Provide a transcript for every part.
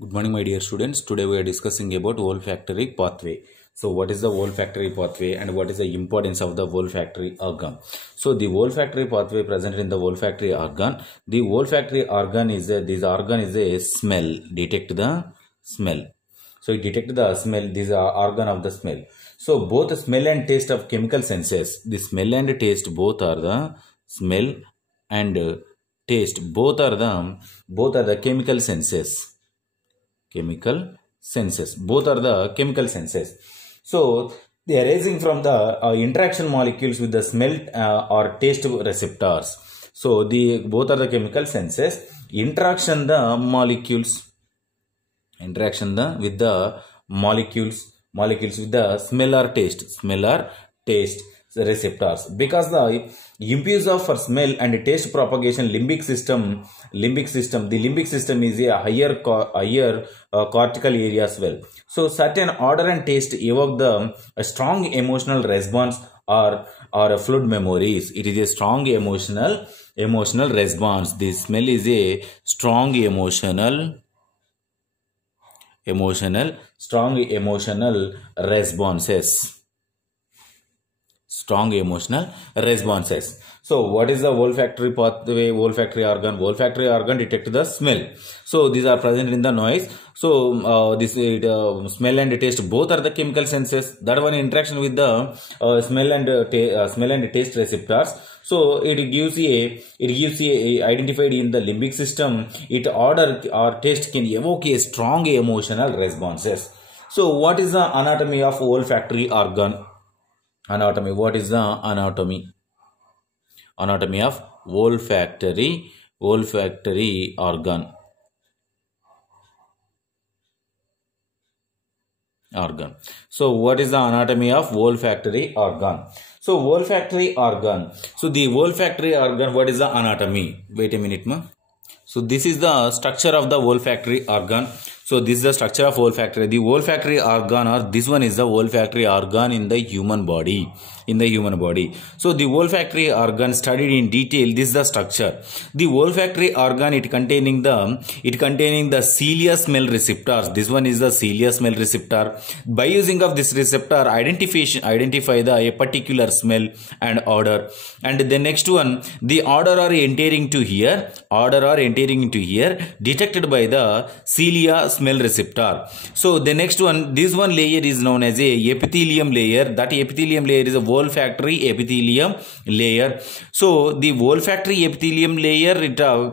Good morning, my dear students. Today we are discussing about olfactory pathway. So, what is the olfactory pathway and what is the importance of the olfactory organ? So, the olfactory pathway present in the olfactory organ. The olfactory organ is a smell. Detect the smell. So, it detect the smell. These are organ of the smell. So, both smell and taste of chemical senses. The smell and taste both are the smell and taste both are the chemical senses. Both are the chemical senses. So they are arising from the interaction molecules with the smell or taste receptors. So the both are the chemical senses. Interaction with the molecules with the smell or taste receptors, because the impulse of for smell and taste propagation limbic system, the limbic system is a higher cortical area as well. So certain odor and taste evoke a strong emotional response or fluid memories. It is a strong emotional response. The smell is a strong emotional responses. So what is the olfactory pathway, olfactory organ? Olfactory organ detect the smell. So these are present in the noise. So smell and taste both are the chemical senses. That one interaction with the smell and taste receptors. So it gives a identified in the limbic system. It odor or taste can evoke a strong emotional responses. So what is the anatomy of olfactory organ? Anatomy. What is the anatomy? Anatomy of olfactory organ. So what is the anatomy of olfactory organ? So olfactory organ. So the olfactory organ, what is the anatomy? Wait a minute, ma. So this is the structure of the olfactory organ. So this is the structure of olfactory. The olfactory organ, or this one is the olfactory organ in the human body. So the olfactory organ studied in detail. This is the structure. The olfactory organ, it containing the cilia smell receptors. This one is the cilia smell receptor. By using of this receptor, identify a particular smell and odor. And the next one, the odor are entering into here, detected by the cilia smell receptor. So the next one, this one layer is known as a epithelium layer. That epithelium layer is a olfactory epithelium layer. So the olfactory epithelium layer,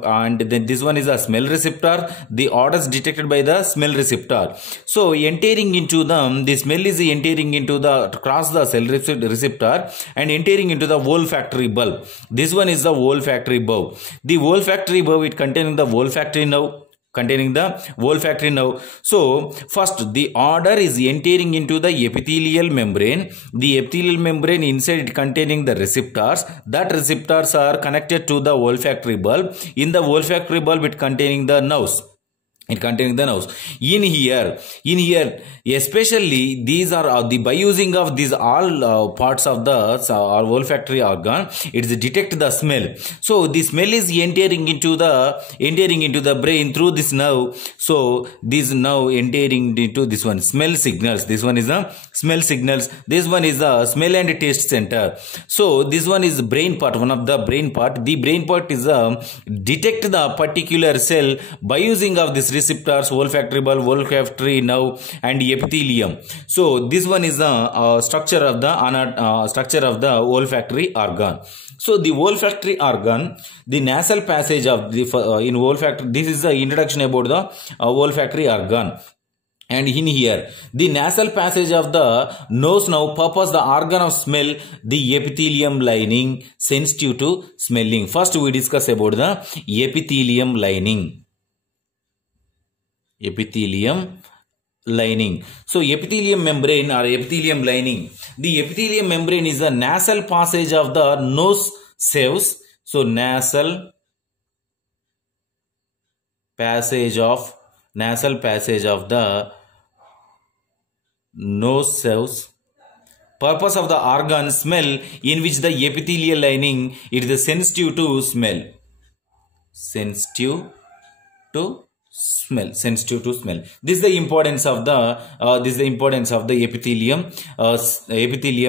and then this one is a smell receptor. The odors detected by the smell receptor. So entering into them, the smell is entering into cross the cell receptor and entering into the olfactory bulb. This one is the olfactory bulb. The olfactory bulb, it containing the olfactory nerve. So first, the odor is entering into the epithelial membrane. The epithelial membrane inside it containing the receptors. That receptors are connected to the olfactory bulb. In the olfactory bulb, it containing the nerves. In here, especially these are by using of these all parts of the olfactory organ, it is detect the smell. So the smell is entering into the brain through this nerve. So this nerve entering into this one, smell signals. This one is the smell signals. This one is the smell and taste center. So this one is brain part, one of the brain part. The brain part is detect the particular cell by using of this receptors, olfactory bulb, olfactory nerve, and epithelium. So this one is the structure of the olfactory organ. So the olfactory organ, the nasal passage of the in olfactory. This is the introduction about the olfactory organ. And in here, the nasal passage of the nose now purpose the organ of smell, the epithelium lining, sensitive to smelling. First we discuss about the epithelium lining. So epithelium membrane or epithelium lining. The epithelium membrane is the nasal passage of the nose cells. So nasal passage of the nose cells. Purpose of the organ smell, in which the epithelial lining it is sensitive to smell. smell, sensitive to smell. This is the importance of the epithelium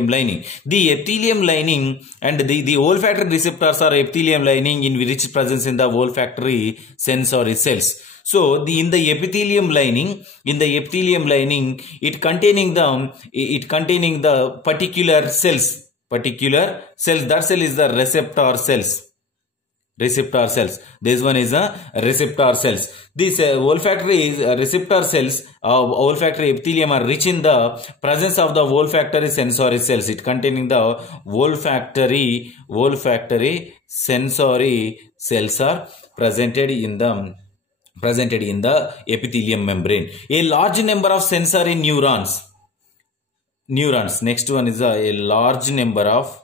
lining. The epithelium lining and the olfactory receptors are epithelium lining in which presence in the olfactory sensory cells. So in the epithelium lining, it containing the particular cells. That cell is the receptor cells. This one is a receptor cells. These olfactory receptor cells, olfactory epithelium are rich in the presence of the olfactory sensory cells. It containing the olfactory sensory cells are presented in the epithelium membrane. A large number of sensory neurons. Next one is a large number of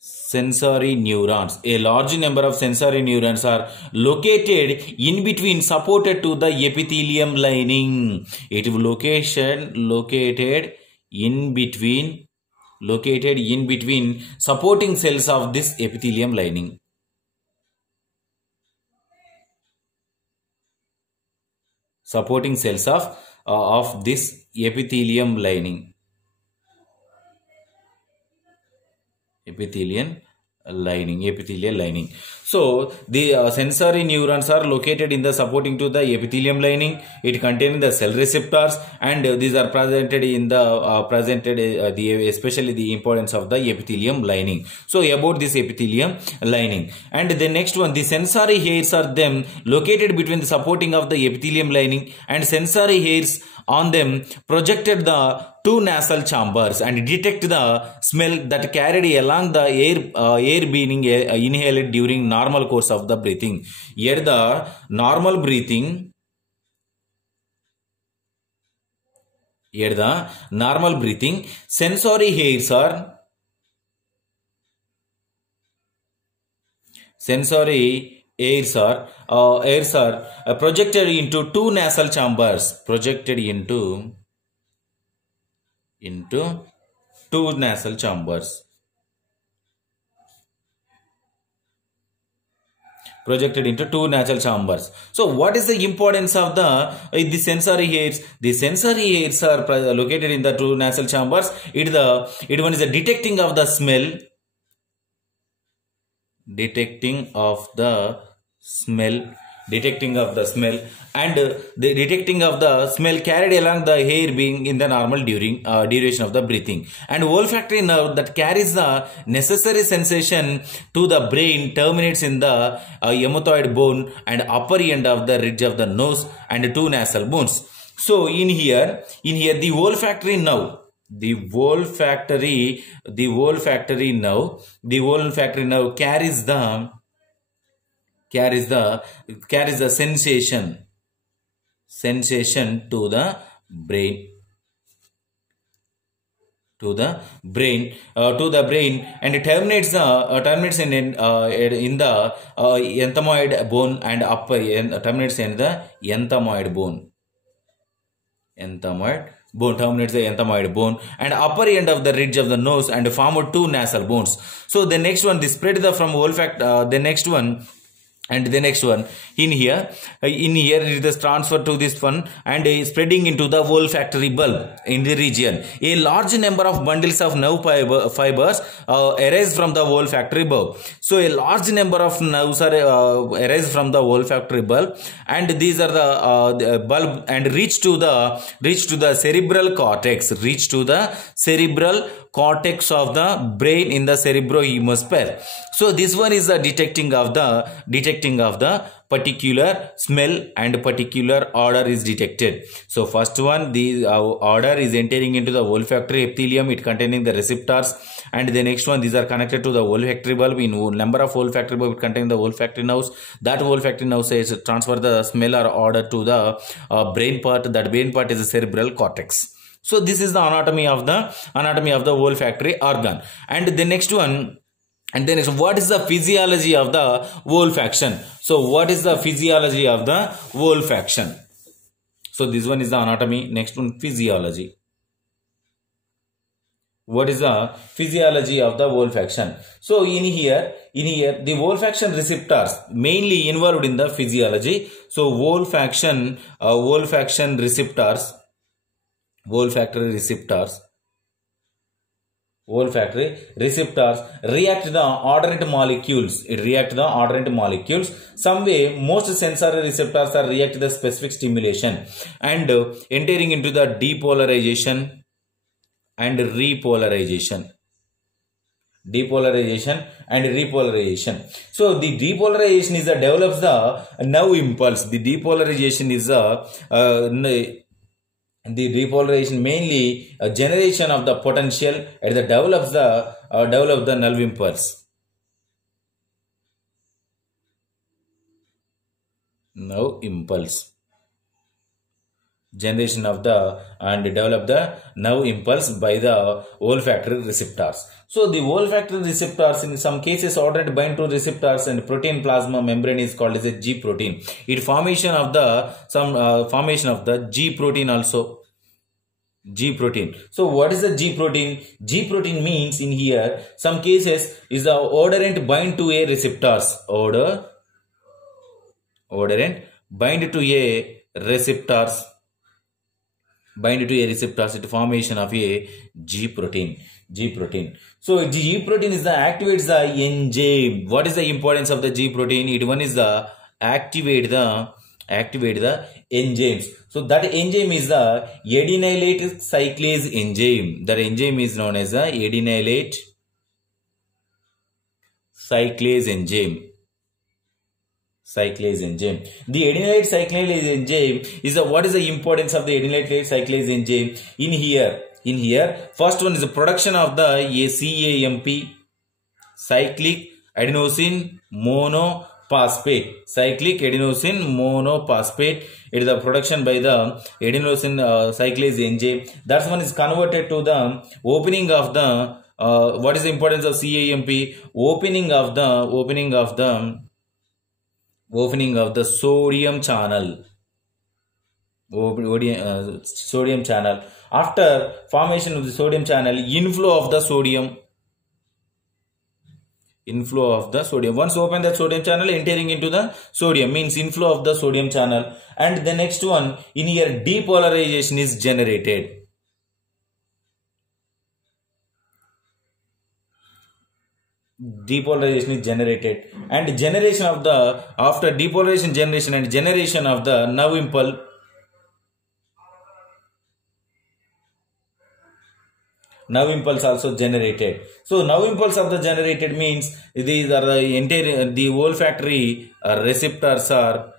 sensory neurons. A large number of sensory neurons are located in between, supported to the epithelium lining. It is located in between supporting cells of this epithelium lining. Supporting cells of this epithelium lining. Epithelial lining. So the sensory neurons are located in the supporting to the epithelium lining. It contains the cell receptors, and these are presented in the especially the importance of the epithelium lining. So about this epithelium lining, and the next one, the sensory hairs are them located between the supporting of the epithelium lining, and sensory hairs on them projected the two nasal chambers and detect the smell that carried along the air being inhaled during normal course of the breathing. Here the normal breathing, sensory hairs are projected into two nasal chambers. Projected into two nasal chambers. So what is the importance of the sensory hairs? The sensory hairs are located in the two nasal chambers. It one is the detecting of the smell. Detecting of the smell, and the detecting of the smell carried along the hair being in the normal duration of the breathing, and olfactory nerve that carries the necessary sensation to the brain terminates in the emethoid bone and upper end of the ridge of the nose and two nasal bones. So in here the olfactory nerve, the olfactory nerve carries the sensation to the brain, and it terminates in the ethmoid bone and terminates in the ethmoid bone. Terminates the ethmoid bone and upper end of the ridge of the nose and form two nasal bones. So the next one, this spread from the next one in here it is transferred to this one and spreading into the olfactory bulb in the region. A large number of bundles of nerve fibers arise from the olfactory bulb. So a large number of nerves are arise from the olfactory bulb, and these are the bulb and reach to the cerebral cortex. Of the brain in the cerebrohemisphere. So this one is the detecting of the particular smell and particular odor is detected. So first one, the odor is entering into the olfactory epithelium, it containing the receptors, and the next one, these are connected to the olfactory bulb. In number of olfactory bulb containing the olfactory nerves. That olfactory nerve says transfer the smell or odor to the brain part. That brain part is the cerebral cortex. So this is the anatomy of the olfactory organ. And the next one, what is the physiology of the olfaction? So what is the physiology of the olfaction? So this one is the anatomy. Next one, physiology. What is the physiology of the olfaction? So in here the olfaction receptors mainly involved in the physiology. So olfaction receptors, olfactory receptors react to the odorant molecules. It react to the odorant molecules. Some way, most sensory receptors are react to the specific stimulation and entering into the depolarization and repolarization. Depolarization and repolarization. So the depolarization is develops the nerve impulse. The depolarization is the repolarization mainly a generation of the potential and the develops the nerve impulse. Nerve impulse. Generation of the and develop the nerve impulse by the olfactory receptors. So the olfactory receptors in some cases ordered bind to receptors and protein plasma membrane is called as a G protein. It formation of the formation of the G protein also. G protein. So what is the G protein? G protein means in here some cases is the odorant bind to a receptors. Odorant bind to a receptors. Bind to a receptors, it formation of a G protein. G protein. So G protein is the activates the enzyme. What is the importance of the G protein? It one is the activate the enzymes. So that enzyme is the adenylate cyclase enzyme. That enzyme is known as the adenylate cyclase enzyme. The adenylate cyclase enzyme is the what is the importance of the adenylate cyclase enzyme? In here, first one is the production of the CAMP, cyclic adenosine monophosphate. Cyclic adenosine monophosphate. It is the production by the adenosine cyclase enzyme. That one is converted to the opening of the what is the importance of CAMP? Opening of the sodium channel. Sodium channel. After formation of the sodium channel, inflow of the sodium. Once open the sodium channel, entering into the sodium means inflow of the sodium channel. And the next one, in here depolarization is generated. Depolarization is generated, and generation of the after depolarization generation and generation of the nerve impulse. Nerve impulse also generated. So nerve impulse of the generated means these are the entire the olfactory receptors are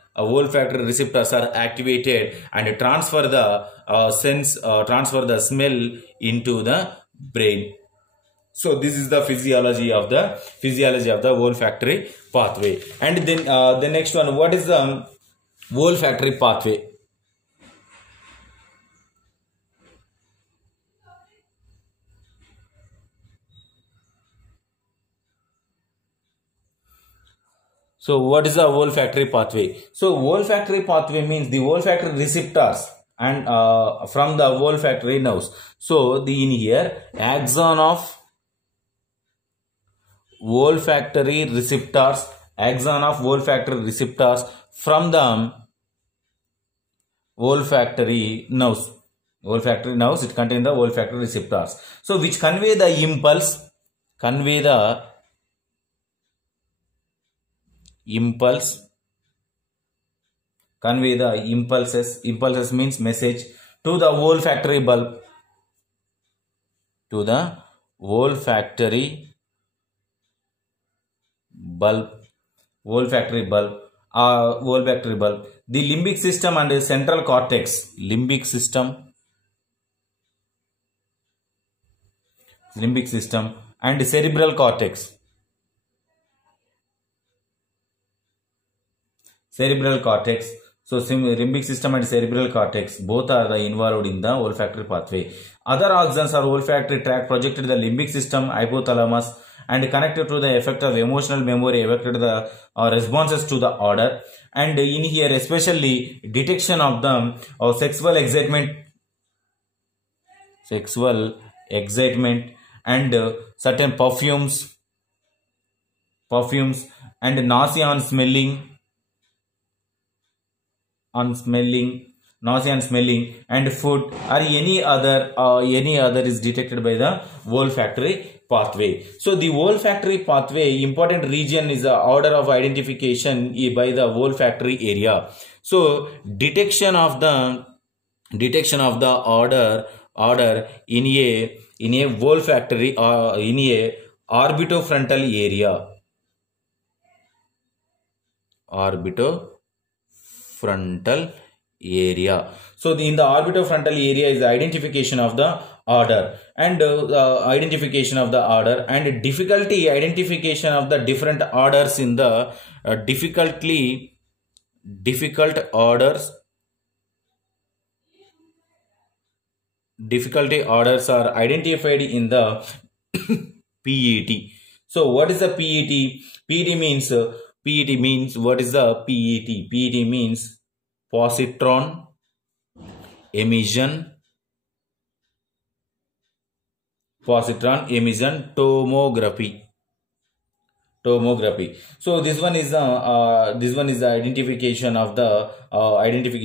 activated and transfer the transfer the smell into the brain. So this is the physiology of the olfactory pathway. And then the next one, what is the olfactory pathway? So what is the olfactory pathway? So olfactory pathway means the olfactory receptors and from the olfactory nerves. So the in here axon of olfactory receptors from the olfactory nerves. It contains the olfactory receptors. So which convey the impulse. Impulses means message to the olfactory bulb. Olfactory bulb. The limbic system and the central cortex. Limbic system and cerebral cortex. So limbic system and cerebral cortex both are involved in the olfactory pathway. Other organs are olfactory tract projected to the limbic system, hypothalamus, and connected to the effect of emotional memory, affected the responses to the odor. And in here especially detection of the sexual excitement and certain perfumes and nausea on smelling and food or any other is detected by the olfactory pathway. So the olfactory pathway, important region is the order of identification by the olfactory area. So detection of the order in a olfactory in a orbitofrontal area. So in the orbitofrontal area is the identification of the order and difficulty identification of the different orders in the difficulty orders are identified in the PET. So what is the PET? PET means what is the PET? PET means positron emission tomography. So this one is the identification of the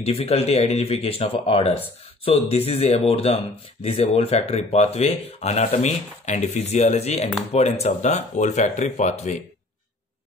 difficulty identification of orders. So this is about olfactory pathway, anatomy and physiology and importance of the olfactory pathway.